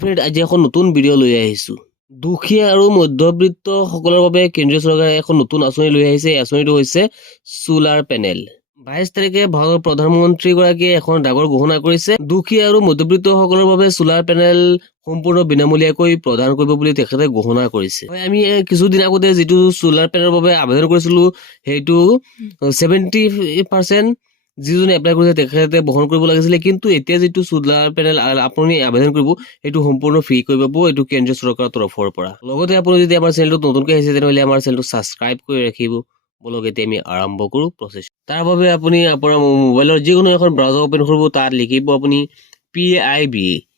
Friend, আজি এখন নতুন ভিডিঅ' লৈ আহিছো। দুখীয়া আৰু মধ্যবিত্ত সকলৰ বাবে কেন্দ্ৰীয় চৰকাৰে এখন নতুন আঁচনি লৈ আহিছে। এই আঁচনিটো হৈছে সোলাৰ পেনেল। 22 তাৰিখে ভাৰতৰ প্ৰধানমন্ত্ৰীগৰাকীয়ে এখন ডাঙৰ ঘোষণা কৰিছে। দুখীয়া আৰু মধ্যবিত্ত সকলৰ বাবে সোলাৰ পেনেল সম্পূৰ্ণ বিনামূলীয়াকৈ প্ৰদান কৰিব বুলি তেখেতে ঘোষণা কৰিছে। আমি কিছুদিন আগতে যিটো সোলাৰ পেনেলৰ বাবে আবেদন কৰিছিলো, সেইটো 70% যিজনে এপ্লাই কৰিছে তেখেতে বহন কৰিব লাগিছিলে, কিন্তু এতিয়া যিটো সোলাৰ পেনেল আপুনি আবেদন কৰিব এইটো সম্পূৰ্ণ ফ্ৰী কৰি পাব, এইটো কেন্দ্ৰীয় চৰকাৰৰ তৰফৰ পৰা। লগতে আপুনি যদি আমাৰ চেনেলটো নতুনকৈ আহিছে তেনেহ'লে আমাৰ চেনেলটো ছাবস্ক্ৰাইব কৰি ৰাখিব। বলক এতিয়া আমি আৰম্ভ কৰোঁ প্ৰচেছ। তাৰ বাবে আপুনি আপোনাৰ মোবাইলৰ যিকোনো এখন ব্ৰাউজাৰ অপেন কৰিব, তাত লিখিব আপুনি PIB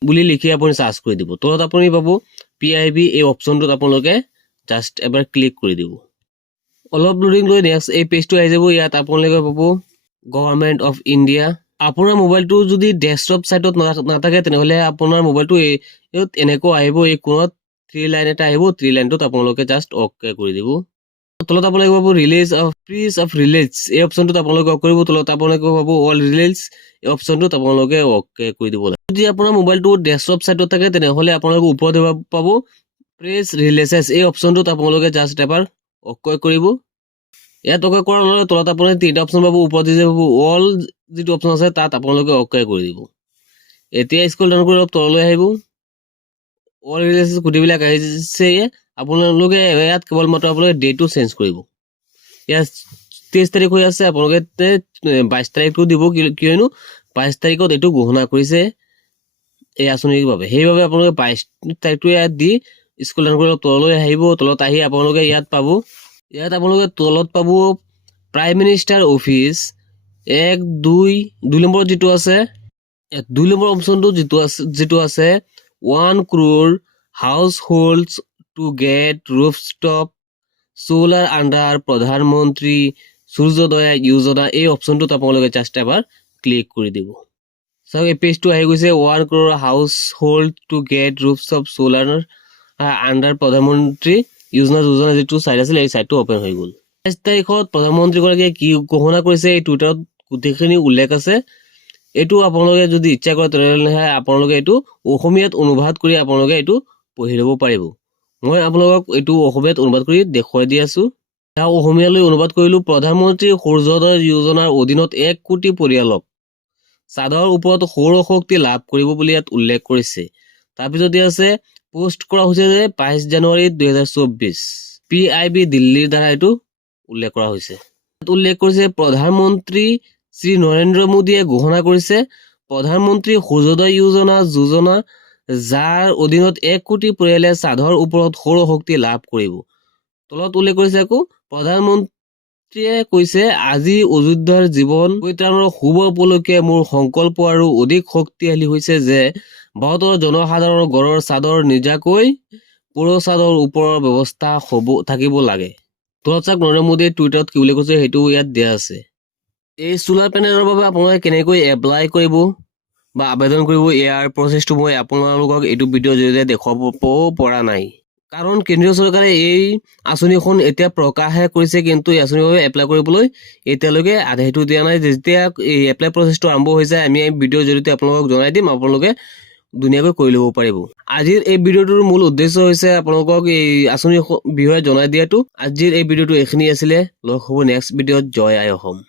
বুলি লিখি আপুনি চাৰ্চ কৰি দিব। তলত আপুনি পাব PIB, এই অপশ্যনটোত আপোনালোকে জাষ্ট এবাৰ ক্লিক কৰি দিব। অলপ লোডিং লৈ নেক্সট এই পেজটো আহি যাব। ইয়াত আপোনালোকে পাব গভৰ্ণমেণ্ট অফ ইণ্ডিয়া। আপোনাৰ মোবাইলটো যদি ডেস্কটপ চাইটত নাথাকে তেনেহ'লে আপোনাৰ মোবাইলটো এনেকৈ আহিব। এই কোণত 3 লাইন এটা আহিব, 3 লাইনটোত আপোনালোকে জাষ্ট অ'কে কৰি দিব। তলত আপোনালোকে পাব release of freeze of release, এই অপশ্যনটোত আপোনালোকে অ'কে কৰিব। তলত আপোনালোকে পাব অল ৰিলিজ, এই অপশ্যনটোত আপোনালোকে অ'কে কৰি দিব। যদি আপোনাৰ মোবাইলটো ডেস্কটপ চাইটত থাকে তেনেহ'লে আপোনালোকে ওপৰত পাব প্ৰেছ ৰিলিজেছ, এই অপশ্যনটোত আপোনালোকে জাষ্ট এবাৰ অ'কে কৰিব। ইয়াত অ'কে কৰাৰ লগে তলত আপুনি 3টা অপশ্যন পাব। ওপৰত যে পাব অল যিটো অপশ্যন আছে তাত আপোনালোকে অ'কে কৰি দিব। এতিয়া স্ক্ৰল ডাউন কৰি অলপ তললৈ আহিব। অল ৰিলিজ গোটেইবিলাক আহিছে। আপোনালোকে ইয়াত কেৱল মাত্ৰ আপোনালোকে ডেটটো চেঞ্জ কৰিব। ইয়াত 23 তাৰিখ হৈ আছে, আপোনালোকে 22 তাৰিখটো দিব, কিয়নো 22 তাৰিখত এইটো ঘোষণা কৰিছে এই আঁচনিৰ বাবে। সেইবাবে আপোনালোকে 22 তাৰিখটো ইয়াত দি স্ক্ৰল ডাউন কৰি অলপ তললৈ আহিব। তলত আহি আপোনালোকে ইয়াত পাব, ইয়াত আপোনালোকে তলত পাব প্ৰাইম মিনিষ্টাৰ অফিচ 2 নম্বৰত যিটো আছে, 2 নম্বৰ অপশ্যনটো যিটো আছে 1 crore households to get rooftop solar under প্ৰধানমন্ত্ৰী সূৰ্যোদয় যোজনা, এই অপশ্যনটোত আপোনালোকে জাষ্ট এবাৰ ক্লিক কৰি দিব। চাওক এই পেজটো আহি গৈছে। 1 crore household to get rooftop solar under প্ৰধানমন্ত্ৰী যোজনা যিটো চাইট আছিলে এই চাইটটো অপেন হৈ গ'ল। 22 তাৰিখত প্ৰধানমন্ত্ৰীগৰাকীয়ে কি ঘোষণা কৰিছে এই টুইটাৰত গোটেইখিনি উল্লেখ আছে। এইটো আপোনালোকে যদি ইচ্ছা কৰে তেনেহ'লে আপোনালোকে এইটো অসমীয়াত অনুবাদ কৰি আপোনালোকে এইটো পঢ়ি ল'ব পাৰিব। মই আপোনালোকক এইটো অসমীয়াত অনুবাদ কৰি দেখুৱাই দি আছো। অসমীয়ালৈ অনুবাদ কৰিলোঁ। প্ৰধানমন্ত্ৰী সূৰ্যোদয় যোজনাৰ অধীনত 1 কোটি পৰিয়ালক চাদৰ ওপৰত সৌৰ শক্তি লাভ কৰিব বুলি ইয়াত উল্লেখ কৰিছে। তাৰপিছত আছে পোষ্ট কৰা হৈছে যে 22 জানুৱাৰী 2024 PIB দিল্লীৰ দ্বাৰা এইটো উল্লেখ কৰা হৈছে। উল্লেখ কৰিছে প্ৰধানমন্ত্ৰী শ্ৰী নৰেন্দ্ৰ মোদীয়ে ঘোষণা কৰিছে প্ৰধানমন্ত্ৰী সূৰ্যোদয় যোজনা, যাৰ অধীনত 1 কোটি পৰিয়ালে চাদৰ ওপৰত সৌৰ শক্তি লাভ কৰিব। তলত উল্লেখ কৰিছে আকৌ প্ৰধানমন্ত্ৰীয়ে কৈছে, আজি অযোধ্যাৰ জীৱন পৰিত্ৰাণৰ শুভ উপলক্ষে মোৰ সংকল্প আৰু অধিক শক্তিশালী হৈছে যে ভাৰতৰ জনসাধাৰণৰ ঘৰৰ চাদৰ নিজাকৈ পৌৰ চাদৰ ওপৰৰ ব্যৱস্থা থাকিব লাগে। তলত চাওক নৰেন্দ্ৰ মোদীয়ে টুইটাৰত কি বুলি কৈছে সেইটো ইয়াত দিয়া আছে। এই সোলাৰ পেনেলৰ বাবে আপোনালোকে কেনেকৈ এপ্লাই কৰিব বা আবেদন কৰিব, ইয়াৰ প্ৰচেছটো মই আপোনালোকক এইটো ভিডিঅ'ৰ জৰিয়তে দেখুৱাব পৰা নাই, কাৰণ কেন্দ্ৰীয় চৰকাৰে এই আঁচনিখন এতিয়া প্ৰকাশহে কৰিছে, কিন্তু এই আঁচনিৰ বাবে এপ্লাই কৰিবলৈ এতিয়ালৈকে আদেশটো দিয়া নাই। যেতিয়া এই এপ্লাই প্ৰচেছটো আৰম্ভ হৈ যায় আমি এই ভিডিঅ'ৰ জৰিয়তে আপোনালোকক জনাই দিম, আপোনালোকে ধুনীয়াকৈ কৰি ল'ব পাৰিব। আজিৰ এই ভিডিঅ'টোৰ মূল উদ্দেশ্য হৈছে আপোনালোকক এই আঁচনিৰ বিষয়ে জনাই দিয়াটো। আজিৰ এই ভিডিঅ'টো এইখিনি আছিলে। লগ হ'ব নেক্সট ভিডিঅ'ত। জয় আই অসম।